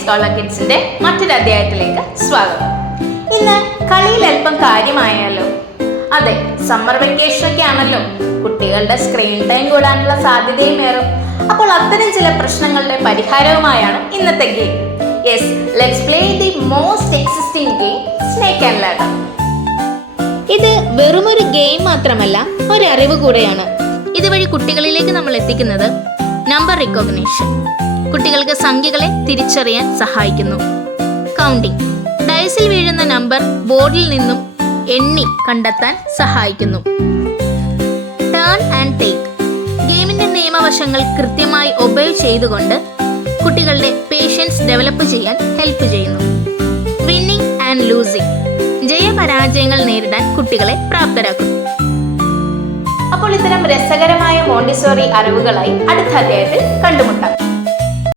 Scholar കിഡ്സിന്റെ മറ്റൊരു അധ്യായത്തിലേക്ക് സ്വാഗതം. ഇന്ന് കളിയിൽ അല്പം കാര്യമായാലോ? അതെ, സമ്മർ വെക്കേഷൻ ഒക്കെ ആണല്ലോ. കുട്ടികളുടെ സ്ക്രീൻ ടൈം കൂടാനുള്ള സാധ്യതയും ഏറും. അപ്പോൾ അത്തരം ചില പ്രശ്നങ്ങളുടെ പരിഹാരവുമായാണ് ഇന്നത്തെ game. Yes, let's play the most existing game, snake and ladder. ഇത് വെറുമൊരു ഗെയിം മാത്രമല്ല, ഒരറിവ് കൂടെയാണ്. ഇതുവഴി കുട്ടികളിലേക്ക് നമ്മൾ എത്തിക്കുന്നത് നമ്പർ റിക്കഗ്നിഷൻ. കുട്ടികൾക്ക് സംഖ്യകളെ തിരിച്ചറിയാൻ സഹായിക്കുന്നു. കൗണ്ടിംഗ്, ഡയസിൽ വീഴുന്ന നമ്പർ ബോർഡിൽ നിന്നും എണ്ണി കണ്ടെത്താൻ സഹായിക്കുന്നു. ടേൺ ആൻഡ് ടേക്ക്, ഗെയിമിന്റെ നിയമവശങ്ങൾ കൃത്യമായി ഒബേ ചെയ്തുകൊണ്ട് കുട്ടികളുടെ പേഷ്യൻസ് ഡെവലപ്പ് ചെയ്യാൻ ഹെൽപ്പ് ചെയ്യുന്നു. വിന്നിംഗ് ആൻഡ് ലൂസിംഗ്, ജയപരാജയങ്ങൾ നേരിടാൻ കുട്ടികളെ പ്രാപ്തരാക്കുന്നു. അപ്പോൾ ഇത്തരം രസകരമായ മോണ്ടിസോറി അറിവുകളായി അടുത്ത അധ്യായത്തിൽ കണ്ടുമുട്ടാം.